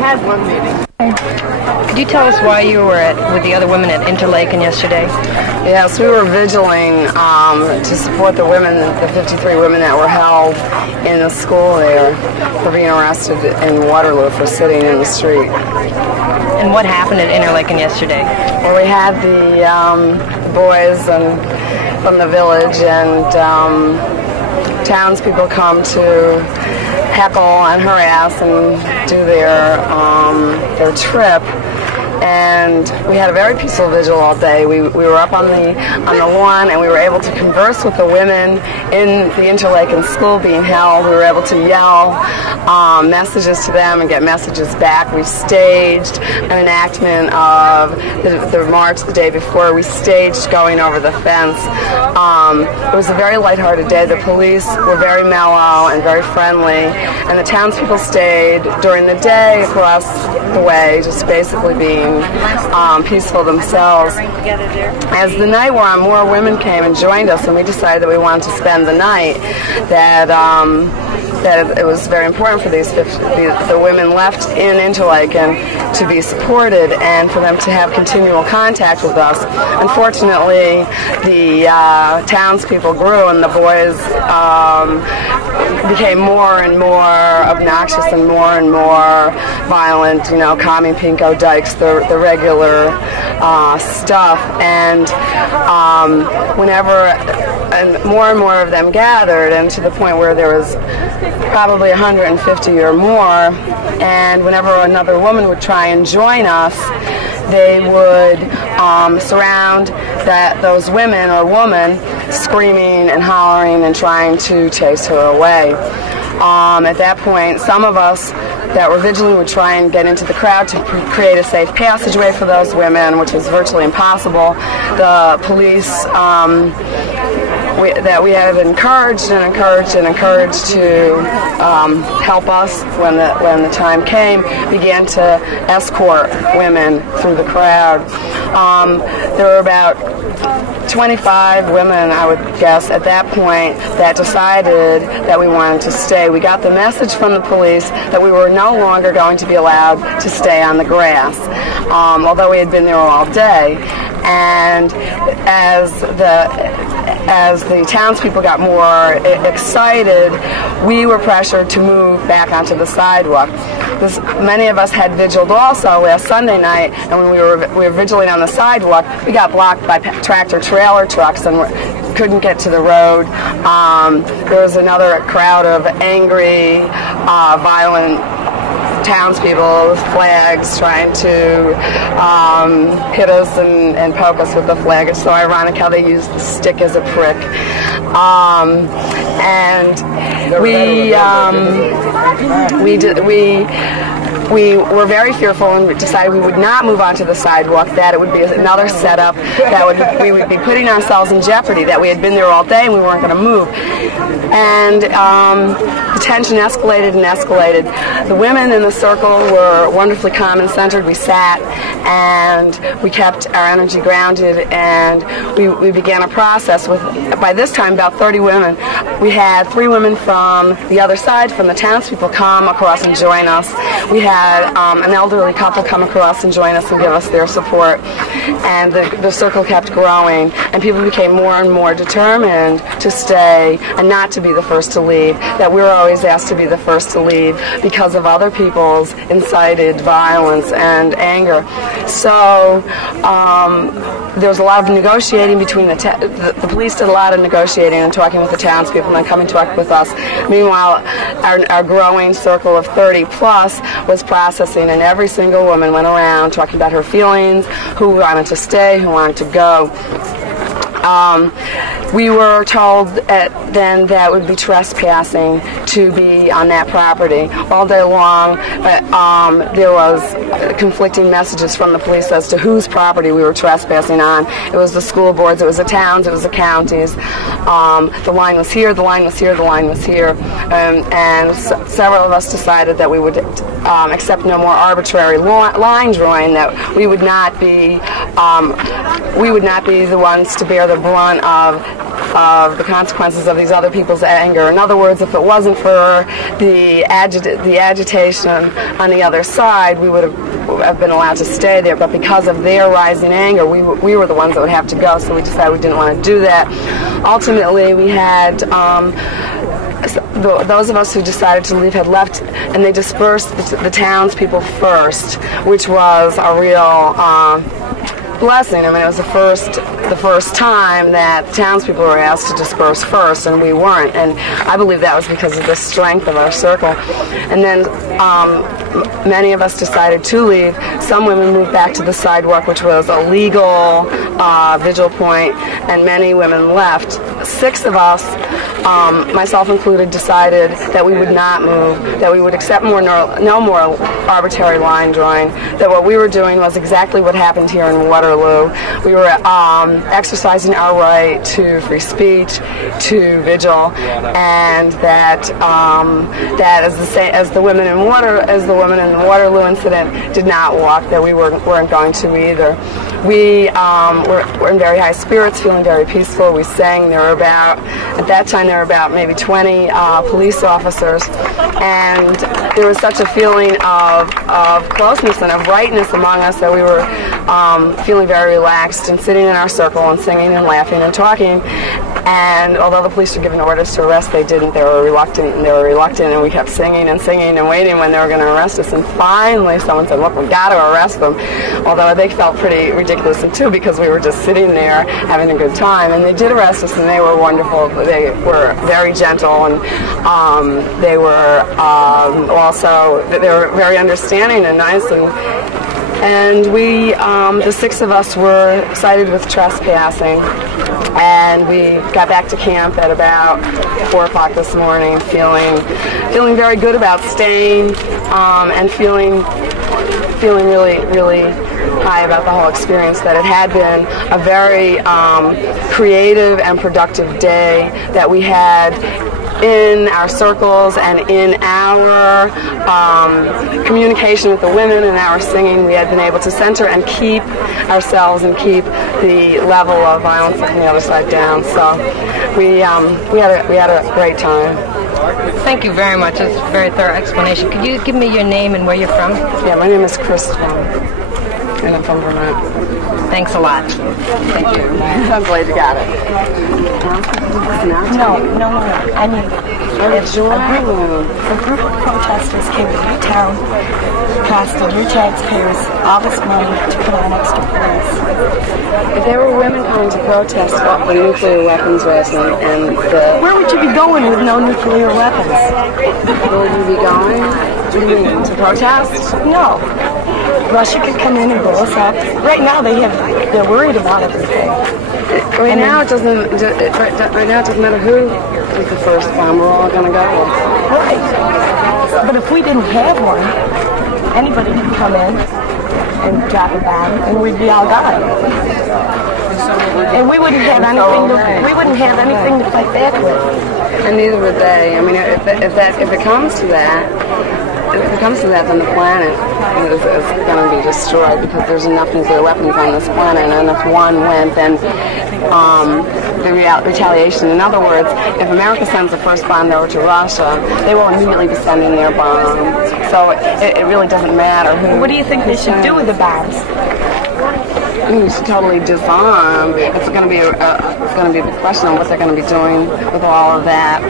had one meeting. Could you tell us why you were with the other women at Interlaken yesterday? Yes, we were vigiling to support the women, the 53 women that were held in the school there for being arrested in Waterloo for sitting in the street. And what happened at Interlaken yesterday? Well, we had the boys from the village and townspeople come to heckle and harass and do their trip. And we had a very peaceful vigil all day. We were up on the lawn, and we were able to converse with the women in the Interlaken school being held. We were able to yell messages to them and get messages back. We staged an enactment of the march the day before. We staged going over the fence. It was a very lighthearted day. The police were very mellow and very friendly, and the townspeople stayed during the day across the way, just basically being peaceful themselves. As the night wore on, more women came and joined us, and we decided that we wanted to spend the night, that it was very important for the women left in Interlaken to be supported and for them to have continual contact with us. Unfortunately, the townspeople grew, and the boys became more and more obnoxious and more violent, commie pinko dykes, the regular stuff. And more and more of them gathered, and to the point where there was probably 150 or more, and whenever another woman would try and join us, they would surround those women or woman, screaming and hollering and trying to chase her away. At that point, some of us that were vigilant would try and get into the crowd to create a safe passageway for those women, which was virtually impossible. The police that we had encouraged to help us when the time came, began to escort women through the crowd. There were about 25 women, I would guess, at that point that decided that we wanted to stay. We got the message from the police that we were no longer going to be allowed to stay on the grass, although we had been there all day. And as the townspeople got more excited, we were pressured to move back onto the sidewalk. Many of us had vigiled also last Sunday night, and when we were vigiling on the sidewalk, we got blocked by tractor-trailer trucks and couldn't get to the road. There was another crowd of angry, violent townspeople with flags trying to hit us and poke us with the flag. It's so ironic how they use the stick as a prick. We were very fearful and decided we would not move onto the sidewalk, that it would be another setup, we would be putting ourselves in jeopardy, that we had been there all day and we weren't going to move. And the tension escalated and escalated. The women in the circle were wonderfully calm and centered. We sat and we kept our energy grounded, and we began a process with, by this time, about 30 women. We had 3 women from the other side, from the townspeople, come across and join us. We had an elderly couple come across and join us and give us their support. And the circle kept growing, and people became more and more determined to stay and not to be the first to leave, that we were always asked to be the first to leave because of other people's incited violence and anger. So there was a lot of negotiating between the police did a lot of negotiating and talking with the townspeople and then coming to talk with us. Meanwhile, our growing circle of 30 plus was processing, and every single woman went around talking about her feelings, who wanted to stay, who wanted to go. We were told then that it would be trespassing to be on that property all day long. There was conflicting messages from the police as to whose property we were trespassing on. It was the school boards, it was the towns, it was the counties. The line was here, the line was here, the line was here. And several of us decided that we would accept no more arbitrary line drawing, that we would not be the ones to bear the brunt of the consequences of these other people's anger. In other words, if it wasn't for the agitation on the other side, we would have been allowed to stay there. But because of their rising anger, we were the ones that would have to go. So we decided we didn't want to do that. Ultimately, we had those of us who decided to leave had left, and they dispersed the townspeople first, which was a real blessing. I mean, it was the first time that townspeople were asked to disperse first, and we weren't. And I believe that was because of the strength of our circle. And then many of us decided to leave. Some women moved back to the sidewalk, which was a legal vigil point, and many women left. 6 of us, myself included, decided that we would not move, that we would accept no more arbitrary line drawing, that what we were doing was exactly what happened here in Waterloo. We were exercising our right to free speech, to vigil, and that as the women in the Waterloo incident did not walk, that we weren't going to either. We were in very high spirits, feeling very peaceful. We sang. At that time, there were about maybe 20 police officers, and there was such a feeling of closeness and of rightness among us that we were feeling very relaxed and sitting in our circle and singing and laughing and talking. And although the police were given orders to arrest, they didn't. They were reluctant, and we kept singing and singing and waiting when they were going to arrest us. And finally, someone said, "Look, we've got to arrest them." Although they felt pretty ridiculous too, because we were just sitting there having a good time. And they did arrest us, and they were wonderful. They were very gentle, and they were they were very understanding and nice. And we, the 6 of us, were cited with trespassing, and we got back to camp at about 4 o'clock this morning, feeling very good about staying, and feeling really, really high about the whole experience, that it had been a very creative and productive day, that we had in our circles and in our communication with the women and our singing. We had been able to center and keep ourselves and keep the level of violence from the other side down. So we had a great time. Thank you very much. That's a very thorough explanation. Could you give me your name and where you're from? Yeah, my name is Kris Drumm, and I'm from Vermont. Thanks a lot. Thank you. I'm glad you got it. No. I mean, a group of protesters came to your town, costing your taxpayers all this money to put on extra police. If there were women coming to protest about the nuclear weapons risk and Where would you be going with no nuclear weapons? Where would you be going? To protest? No. Russia could come in and blow us up. Right now they're worried about everything. Right now it doesn't matter who is the first bomb. We're all going to go. Right. But if we didn't have one, anybody could come in and drop a bomb, and we'd be all gone. And we wouldn't have anything to fight back with. And neither would they. I mean, if it comes to that, then the planet is going to be destroyed, because there's enough nuclear weapons on this planet, and if one went, then the retaliation. In other words, if America sends the first bomb over to Russia, they will immediately be sending their bomb. So it really doesn't matter who. What do you think they should do with the bombs? You should totally disarm. It's going to be a big question on what they're going to be doing with all of that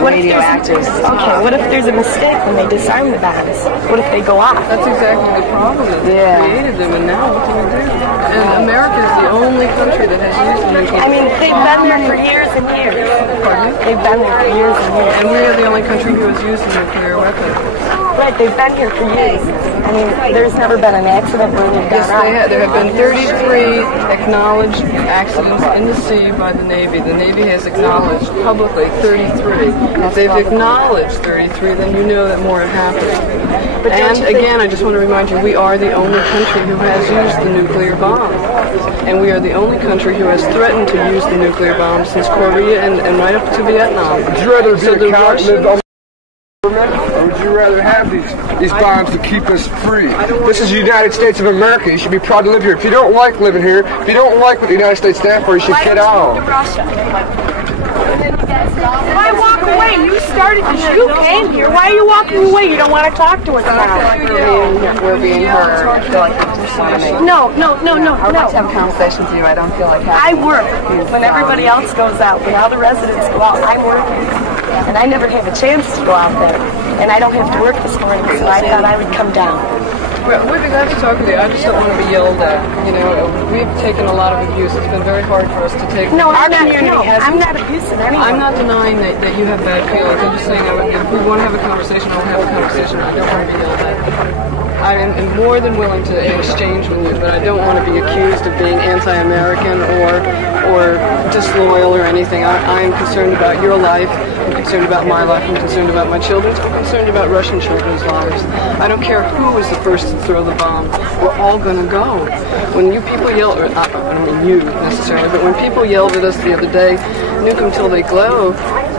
radioactive stuff. Okay, what if there's a mistake when they disarm the bombs? What if they go off? That's exactly the problem. They created them, and now what do we do? And America is the only country that has used nuclear. I mean, they've been there for years and years. Pardon? They've been there for years and years. And we are the only country who has used a nuclear weapon. Right, they've been here for years. I mean, there's never been an accident where they've Yes, gone off. there have been 33 acknowledged accidents in the sea by the Navy. The Navy has acknowledged publicly 33. If they've acknowledged 33, then you know that more have happened. And again, I just want to remind you, we are the only country who has used the nuclear bomb. And we are the only country who has threatened to use the nuclear bomb since Korea and right up to Vietnam. So the Russians Or would you rather have these bombs to keep us free? This is the United States of America. You should be proud to live here. If you don't like living here, if you don't like what the United States stands for, you should get out. Why walk away? You started this. You came here. Why are you walking away? You don't want to talk to us now. We're being heard. I feel like it's disarming. No. I would like to have a conversation with you. I don't feel like having. I work when everybody else goes out. When all the residents go out, I'm working. And I never have a chance to go out there. And I don't have to work this morning, so I thought I would come down. Well, we'd be glad to talk with you. I just don't want to be yelled at. You know, we've taken a lot of abuse. It's been very hard for us to take. No, I'm not abusive anyone. I'm not denying that you have bad feelings. I'm just saying if we want to have a conversation, I'll have a conversation. I don't want to be yelled at. I am more than willing to exchange with you, but I don't want to be accused of being anti-American or disloyal or anything. I am concerned about your life. I'm concerned about my life. I'm concerned about my children's. I'm concerned about Russian children's lives. I don't care who is the first to throw the bomb. We're all going to go. When you people yell, or I don't mean you necessarily, but when people yelled at us the other day, nuke them till they glow,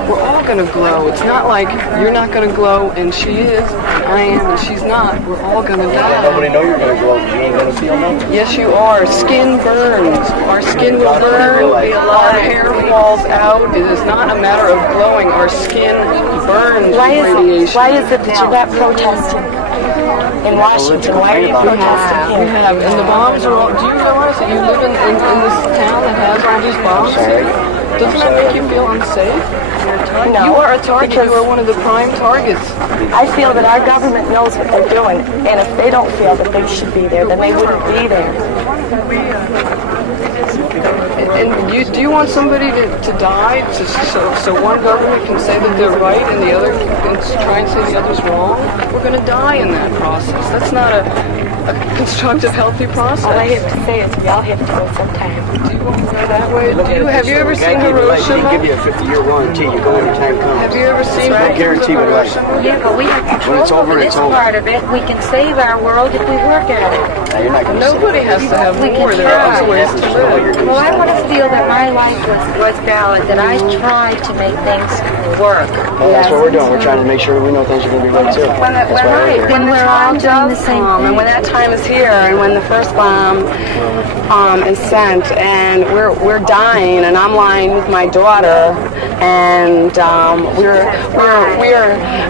we're all going to glow. It's not like you're not going to glow and she is, and I am and she's not. We're all going to die. Nobody know you're going to glow. You ain't going to feel nothing. Yes, you are. Skin burns. Our skin will burn. Our hair falls out. It is not a matter of glowing. Our skin burns with radiation. Why is it that you're not protesting in Washington? Why are you protesting We have. And the bombs are all... Do you realize that you live in this town that has all these bombs here? Doesn't that make you feel unsafe? No, you are a target. You are one of the prime targets. I feel that our government knows what they're doing, and if they don't feel that they should be there, then they wouldn't be there. And do you want somebody to die so one government can say that they're right and the other can try and say the other's wrong? We're going to die in that process. That's not a constructive, healthy process. All I have to say is we all have to go sometime. Do you want to go that way? Have you ever seen Hiroshima? They give you a 50-year warranty. You go any time comes. Have you ever seen I guarantee with life. Yeah, but we have control When it's over, over this it's over. part of it. We can save our world if we work at it. Now, you're not going to Nobody has to have war. There are other ways to live. Well, I want to feel that my life was valid, that I tried to make things work. Well, that's what we're doing. We're trying to make sure we know things are going to be right, too. When we're all doing the same thing. And when that time is here, and when the first bomb is sent, and we're dying, and I'm lying with my daughter, and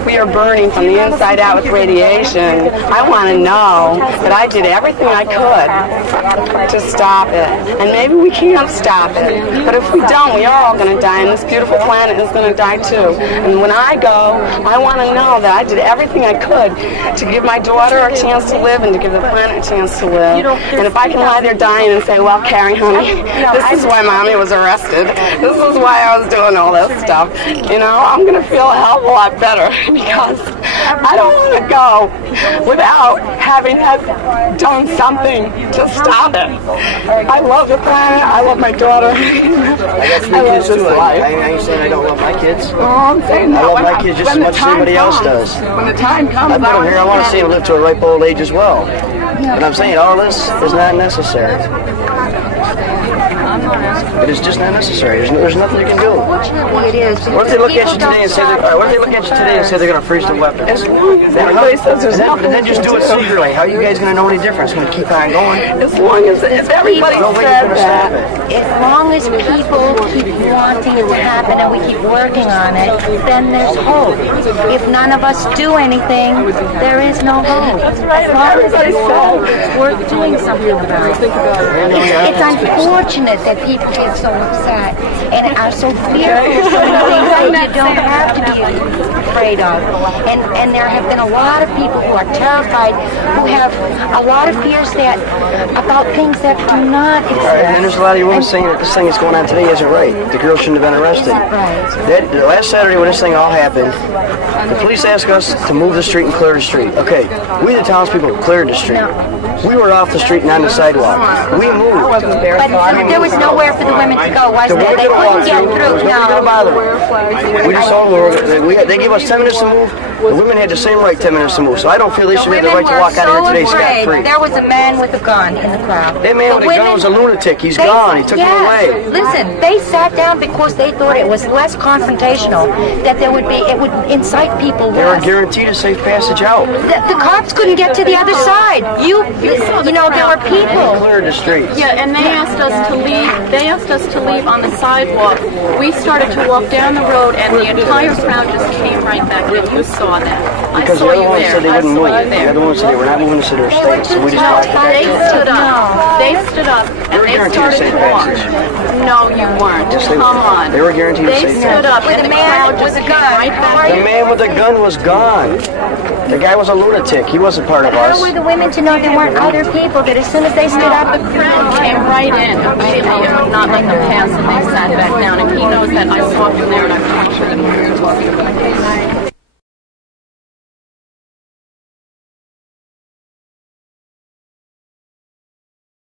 we are burning from the inside out with radiation. I want to know that I did everything I could to stop it, and maybe we can't stop it. But if we don't, we are all going to die, and this beautiful planet is going to die too. And when I go, I want to know that I did everything I could to give my daughter a chance to live and to give the planet a chance to live. And if I can lie there dying and say, well, Carrie, honey, this is why Mommy was arrested. This is why I was doing all this stuff. You know, I'm going to feel a hell of a lot better because I don't want to go without having done something to stop it. I love the planet. I love my daughter. I love this life. I ain't saying I don't love my kids. I'm saying I love my kids just as much as anybody else does. When the time comes, I put them here. I want to see them live to a ripe old age as well. But I'm saying all this is not necessary. It is just not necessary. There's nothing you can do. It is. What if they look at you today and say they're going to freeze the weapon? everybody says there's nothing. Then just do it secretly. How are you guys going to know any difference? It's going to keep on going. As long as everybody said that. As long as people keep wanting it to happen and we keep working on it, then there's hope. If none of us do anything, there is no hope. As long as it's worth doing something about it. It's unfortunate that people get so upset and are so fearful of some things that you don't have to be afraid of. And there have been a lot of people who are terrified, who have a lot of fears about things that do not exist. Right, and there's a lot of you women saying that this thing that's going on today isn't right. The girl shouldn't have been arrested. Right. Last Saturday when this thing all happened, the police asked us to move the street and clear the street. Okay, we the townspeople cleared the street. We were off the street and on the sidewalk. We moved. But there was nowhere for the women to go, was there? They couldn't get through. We just told them they gave us us 10 minutes to move, the women had the same right 10 minutes to move. So I don't feel they should have the right to walk out of here today scot-free. There was a man with a gun in the crowd. That man with a gun was a lunatic. He's gone. He took him away. Listen, they sat down because they thought it was less confrontational, that it would incite people less. They were guaranteed a safe passage out. The cops couldn't get to the other side. You know, there were people. They cleared the streets. Yeah, and they asked us to leave. They asked us to leave on the sidewalk. We started to walk down the road, and the entire crowd just came right back. And you saw that. Because the other ones said they wouldn't move. The other ones said they were not moving to their state. So we just walked back. They stood up. They stood up, and they started to walk. No, you weren't. Come on. They were guaranteed a safe They stood up, and the crowd just came right back. The man with the gun was gone. The guy was a lunatic. He wasn't part of us. How were the women to know there weren't other people that as soon as they stood up, The crowd came right in immediately and would not let them pass, and they sat back down. And he knows that I walked in there and I talked to them.